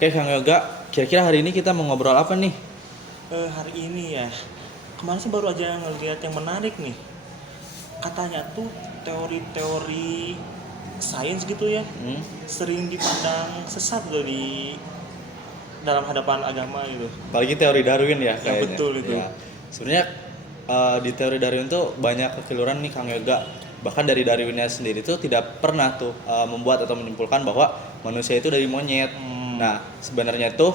Oke Kang Yoga, kira-kira hari ini kita mau ngobrol apa nih? Hari ini ya, kemarin sih baru aja ngeliat yang menarik nih. Katanya tuh teori-teori sains gitu ya, Hmm? sering dipandang sesat tuh di dalam hadapan agama gitu. Apalagi teori Darwin ya Yang kayaknya. betul itu. Ya, sebenarnya di teori Darwin tuh banyak kekeliruan nih Kang Yoga. Bahkan dari Darwinnya sendiri tuh tidak pernah tuh membuat atau menyimpulkan bahwa manusia itu dari monyet. Hmm, Nah, sebenarnya tuh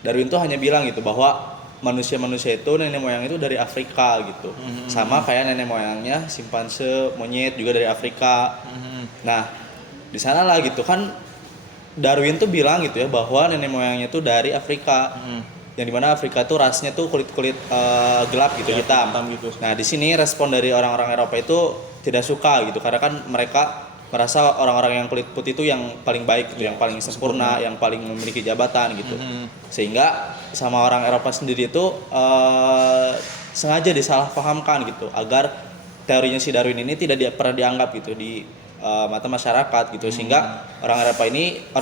Darwin tuh hanya bilang gitu bahwa manusia-manusia itu nenek moyang itu dari Afrika gitu. Sama hmm, kayak nenek moyangnya simpanse monyet juga dari Afrika. hmm, Nah, di sana lah gitu kan Darwin tuh bilang gitu ya bahwa nenek moyangnya tuh dari Afrika. hmm. Yang dimana Afrika tuh rasnya tuh kulit-kulit gelap gitu, Ya, hitam. hitam gitu. Nah, di sini respon dari orang-orang Eropa itu tidak suka gitu karena kan mereka merasa orang-orang yang kulit putih itu yang paling baik gitu, Ya, yang paling sempurna, yang paling memiliki jabatan gitu. Hmm, Sehingga sama orang Eropa sendiri itu sengaja disalahpahamkan gitu agar teorinya si Darwin ini tidak pernah dianggap gitu di mata masyarakat gitu, sehingga orang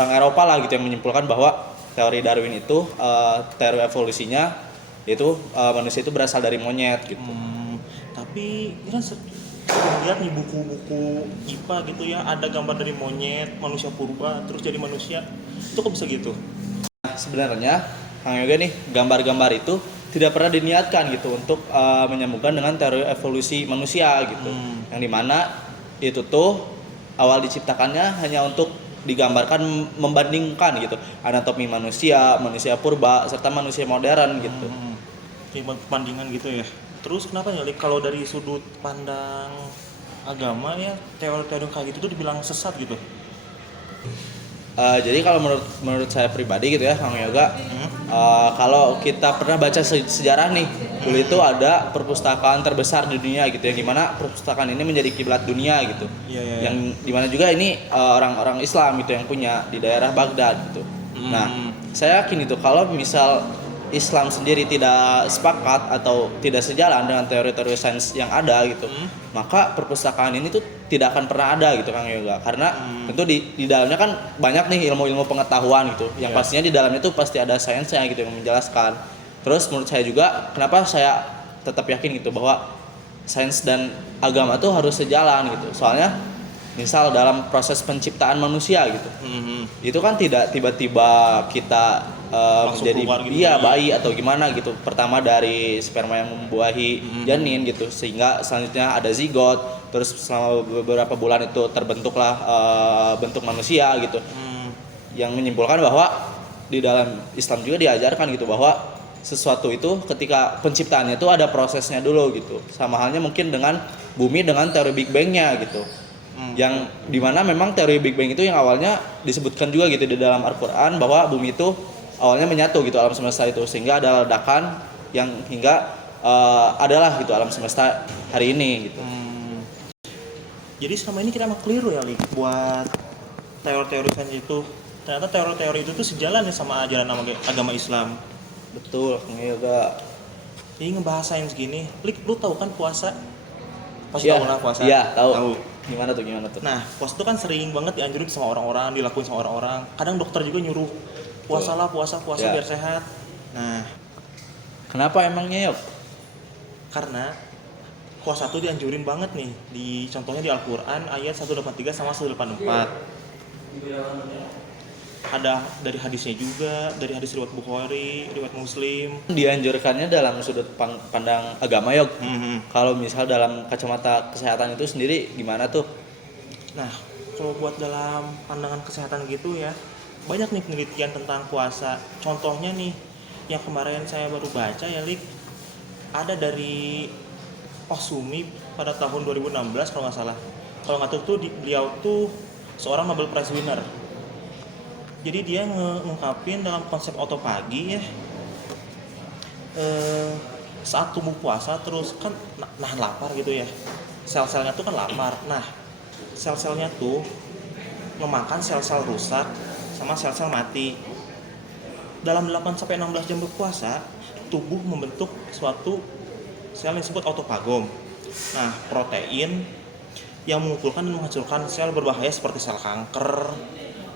Eropa lah gitu yang menyimpulkan bahwa teori Darwin itu teori evolusinya itu manusia itu berasal dari monyet gitu. hmm. Tapi ini kan lihat nih buku-buku IPA gitu ya, ada gambar dari monyet, manusia purba, terus jadi manusia. Itu kok bisa gitu? Sebenarnya Kang Yoga nih gambar-gambar itu tidak pernah diniatkan gitu untuk menyambungkan dengan teori evolusi manusia gitu, Hmm. yang dimana itu tuh awal diciptakannya hanya untuk digambarkan membandingkan gitu anatomi manusia, manusia purba serta manusia modern gitu. Hmm, kayak perbandingan gitu ya. Terus kenapa ya, Lik, kalau dari sudut pandang agama ya, teori-teori kayak gitu tuh dibilang sesat gitu? Jadi kalau menurut saya pribadi gitu ya Kang Yoga, Hmm? kalau kita pernah baca sejarah nih, dulu itu ada perpustakaan terbesar di dunia gitu, yang dimana perpustakaan ini menjadi kiblat dunia gitu, Iya, iya, iya. yang dimana juga ini orang-orang Islam gitu yang punya di daerah Baghdad gitu. Nah, Hmm, saya yakin itu kalau misal Islam sendiri tidak sepakat atau tidak sejalan dengan teori-teori sains yang ada gitu, hmm, maka perpustakaan ini tuh tidak akan pernah ada gitu Kang Yoga, karena hmm, tentu di dalamnya kan banyak nih ilmu-ilmu pengetahuan gitu, yang ya. pastinya di dalamnya tuh pasti ada sainsnya gitu yang menjelaskan. Terus menurut saya juga kenapa saya tetap yakin gitu bahwa sains dan agama tuh harus sejalan gitu, soalnya misal dalam proses penciptaan manusia gitu, Hmm, itu kan tidak tiba-tiba kita langsung menjadi keluar gitu bayi atau gimana gitu, pertama dari sperma yang membuahi Hmm, janin gitu, sehingga selanjutnya ada zigot, terus selama beberapa bulan itu terbentuklah bentuk manusia gitu, hmm, yang menyimpulkan bahwa di dalam Islam juga diajarkan gitu bahwa sesuatu itu ketika penciptaannya itu ada prosesnya dulu gitu, sama halnya mungkin dengan bumi dengan teori Big Bang-nya gitu, hmm. yang dimana memang teori Big Bang itu yang awalnya disebutkan juga gitu di dalam Al-Quran bahwa bumi itu awalnya menyatu gitu alam semesta itu, sehingga ada ledakan yang hingga adalah gitu alam semesta hari ini gitu. Hmm. Jadi selama ini kita emang keliru ya, Lik, buat teori-teori sains itu. Ternyata teori-teori itu tuh sejalan ya sama ajaran agama Islam. Betul, juga. Jadi ngebahas sains gini, Lik, lu tahu kan puasa? Pasti Iya, tahu lah puasa. iya tahu. Tahu. Gimana tuh? Nah, puasa itu kan sering banget dianjurin sama orang-orang, dilakuin sama orang-orang. Kadang dokter juga nyuruh puasalah, puasa Ya. biar sehat. Nah, Kenapa emangnya yuk? karena puasa tuh dianjurin banget nih. Contohnya di Al-Qur'an ayat 183 sama 184. Ada dari hadisnya juga, dari hadis riwayat Bukhari, riwayat Muslim. Dianjurkannya dalam sudut pandang agama yuk. Hmm. Kalau misal dalam kacamata kesehatan itu sendiri gimana tuh? Nah, kalau buat dalam pandangan kesehatan gitu ya, banyak nih penelitian tentang puasa. Contohnya nih, yang kemarin saya baru baca ya, Lik, ada dari Osumi pada tahun 2016 kalau nggak salah. Kalau nggak tahu tuh beliau tuh seorang Nobel Prize winner. Jadi dia ngungkapin dalam konsep autopagi ya, eh, saat tubuh puasa terus kan nahan lapar gitu ya. Sel-selnya tuh kan lapar. Nah, sel-selnya tuh memakan sel-sel rusak sama sel-sel mati. Dalam 8 sampai 16 jam berpuasa, tubuh membentuk suatu sel yang disebut autofagom. Nah, protein yang mengumpulkan dan menghancurkan sel berbahaya seperti sel kanker,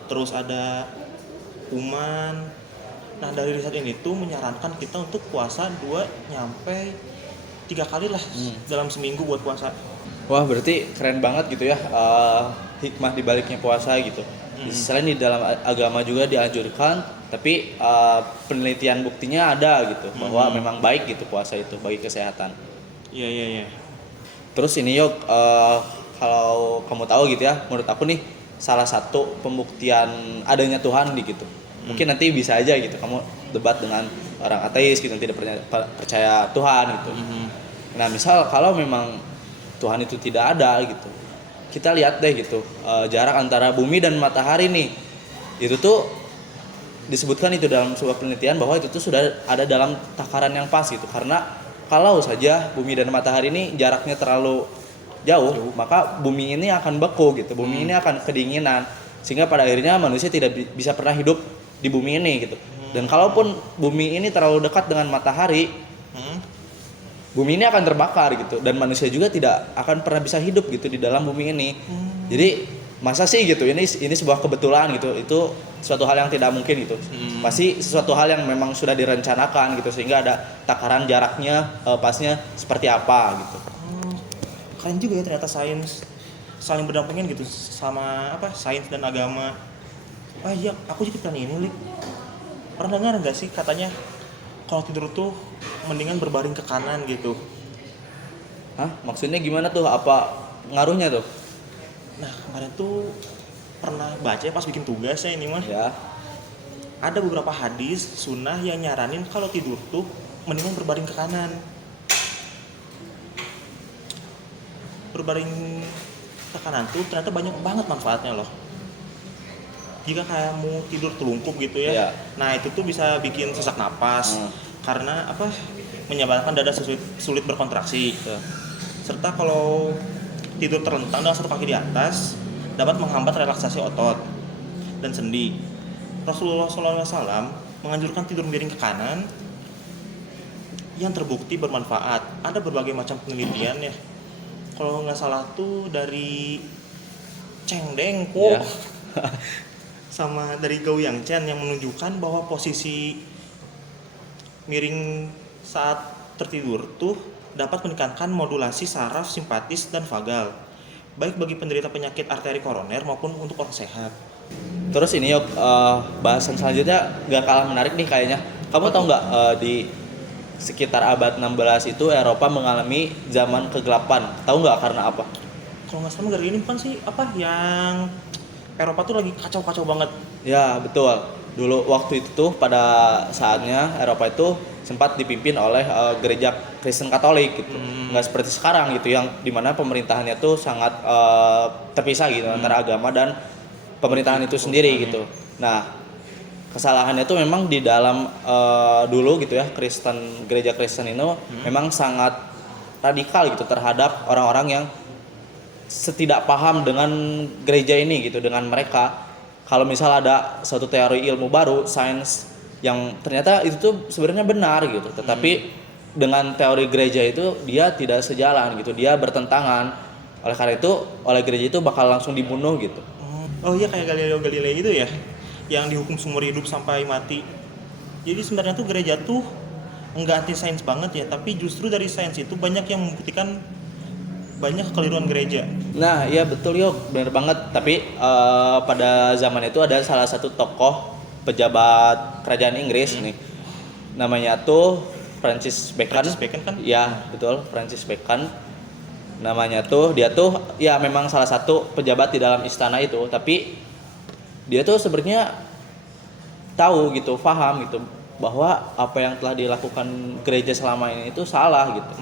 terus ada kuman. Nah dari riset ini tuh menyarankan kita untuk puasa 2-3 kali lah dalam seminggu buat puasa. Wah, berarti keren banget gitu ya, hikmah di baliknya puasa gitu. Selain di dalam agama juga dianjurkan, tapi penelitian buktinya ada gitu bahwa memang baik gitu puasa itu bagi kesehatan. Iya. Terus ini Yok, kalau kamu tahu gitu ya, menurut aku nih salah satu pembuktian adanya Tuhan gitu. Mungkin nanti bisa aja gitu kamu debat dengan orang ateis gitu yang tidak percaya Tuhan gitu. Nah, misal kalau memang Tuhan itu tidak ada gitu, kita lihat deh gitu, jarak antara bumi dan matahari nih, itu tuh disebutkan itu dalam sebuah penelitian bahwa itu tuh sudah ada dalam takaran yang pas gitu. Karena kalau saja bumi dan matahari ini jaraknya terlalu jauh, maka bumi ini akan beku gitu, bumi ini akan kedinginan, sehingga pada akhirnya manusia tidak bisa pernah hidup di bumi ini gitu. Dan kalaupun bumi ini terlalu dekat dengan matahari, bumi ini akan terbakar gitu, dan manusia juga tidak akan pernah bisa hidup gitu di dalam bumi ini. Jadi masa sih gitu, ini sebuah kebetulan gitu, itu suatu hal yang tidak mungkin gitu. Pasti sesuatu hal yang memang sudah direncanakan gitu, sehingga ada takaran jaraknya pasnya seperti apa gitu. Keren juga ya ternyata sains saling berdampingan gitu sama sains dan agama. Iya, aku jadi pernah ini, Lik. Pernah dengar nggak sih katanya kalau tidur tuh mendingan berbaring ke kanan gitu. Hah? Maksudnya gimana tuh? Apa ngaruhnya tuh? Nah kemarin tuh pernah baca pas bikin tugas ya ini mah. Ya. Ada beberapa hadis sunnah yang nyaranin kalau tidur tuh mendingan berbaring ke kanan. Berbaring ke kanan tuh ternyata banyak banget manfaatnya loh. Jika kamu tidur telungkup gitu ya, Iya. nah itu tuh bisa bikin sesak napas karena menyebabkan dada sulit berkontraksi. Serta kalau tidur terlentang dengan satu kaki di atas dapat menghambat relaksasi otot dan sendi. Rasulullah SAW menganjurkan tidur miring ke kanan yang terbukti bermanfaat. Ada berbagai macam penelitian ya. Kalau nggak salah tuh dari Cheng Deng Ya. sama dari Gao Yang Chen yang menunjukkan bahwa posisi miring saat tertidur tuh dapat meningkatkan modulasi saraf simpatis dan vagal, baik bagi penderita penyakit arteri koroner maupun untuk orang sehat. Terus ini Yok, bahasan selanjutnya gak kalah menarik nih kayaknya. Kamu tahu nggak di sekitar abad 16 itu Eropa mengalami zaman kegelapan? Tahu nggak karena apa? Kalau nggak salah gara-gara ini bukan sih yang Eropa tuh lagi kacau-kacau banget. Ya betul. Dulu waktu itu tuh pada saatnya Eropa itu sempat dipimpin oleh gereja Kristen Katolik gitu. Nggak seperti sekarang gitu yang dimana pemerintahannya tuh sangat terpisah gitu antara agama dan pemerintahan itu sendiri gitu. Nah, kesalahannya tuh memang di dalam dulu gitu ya, gereja Kristen itu memang sangat radikal gitu terhadap orang-orang yang setidak paham dengan gereja ini gitu, dengan mereka. Kalau misal ada suatu teori ilmu baru, sains yang ternyata itu tuh sebenarnya benar gitu, tetapi dengan teori gereja itu dia tidak sejalan gitu, dia bertentangan. Oleh karena itu, oleh gereja itu bakal langsung dibunuh gitu. Oh iya, kayak Galileo Galilei itu ya, yang dihukum seumur hidup sampai mati. Jadi sebenarnya tuh gereja tuh enggak anti sains banget ya, tapi justru dari sains itu banyak yang membuktikan banyak kekeliruan gereja. Nah, iya betul Yok, benar banget. Tapi pada zaman itu ada salah satu tokoh pejabat kerajaan Inggris nih. Namanya tuh Francis Bacon. Francis Bacon kan? Ya, betul, Francis Bacon. Namanya tuh, dia tuh ya memang salah satu pejabat di dalam istana itu, tapi dia tuh sebenarnya tahu gitu, paham gitu bahwa apa yang telah dilakukan gereja selama ini itu salah gitu.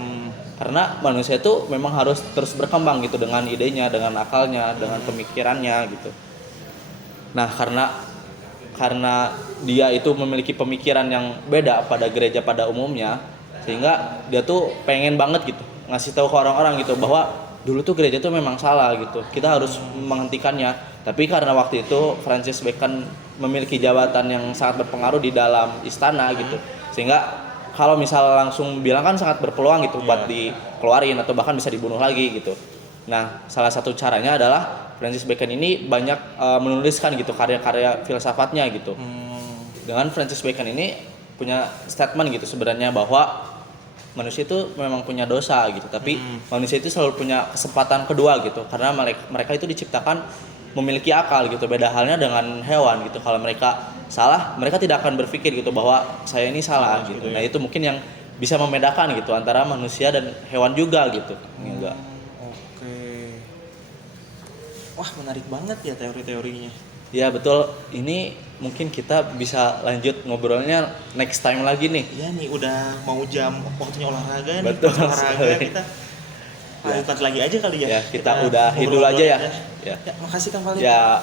Karena manusia itu memang harus terus berkembang gitu dengan idenya, dengan akalnya, dengan pemikirannya gitu. Nah, karena dia itu memiliki pemikiran yang beda pada gereja pada umumnya, sehingga dia tuh pengen banget gitu ngasih tahu ke orang-orang gitu bahwa dulu tuh gereja tuh memang salah gitu. Kita harus menghentikannya. Tapi karena waktu itu Francis Bacon memiliki jabatan yang sangat berpengaruh di dalam istana gitu, sehingga kalau misal langsung bilang kan sangat berpeluang gitu buat dikeluarin atau bahkan bisa dibunuh lagi gitu. Nah, salah satu caranya adalah Francis Bacon ini banyak menuliskan gitu karya-karya filsafatnya gitu. dengan Francis Bacon ini punya statement gitu sebenarnya bahwa manusia itu memang punya dosa gitu, tapi manusia itu selalu punya kesempatan kedua gitu, karena mereka itu diciptakan memiliki akal gitu. Beda halnya dengan hewan gitu, kalau mereka salah mereka tidak akan berpikir gitu bahwa saya ini salah gitu. Nah itu mungkin yang bisa membedakan gitu antara manusia dan hewan juga gitu. Enggak. Oke. Wah menarik banget ya teori-teorinya. Ya betul, ini mungkin kita bisa lanjut ngobrolnya next time lagi nih. Iya nih udah mau jam waktunya olahraga nih. Betul Pas olahraga sekali. kita lanjut lagi aja kali ya. Ya kita udahin dulu aja ya. Ya makasih Kang Valid. Ya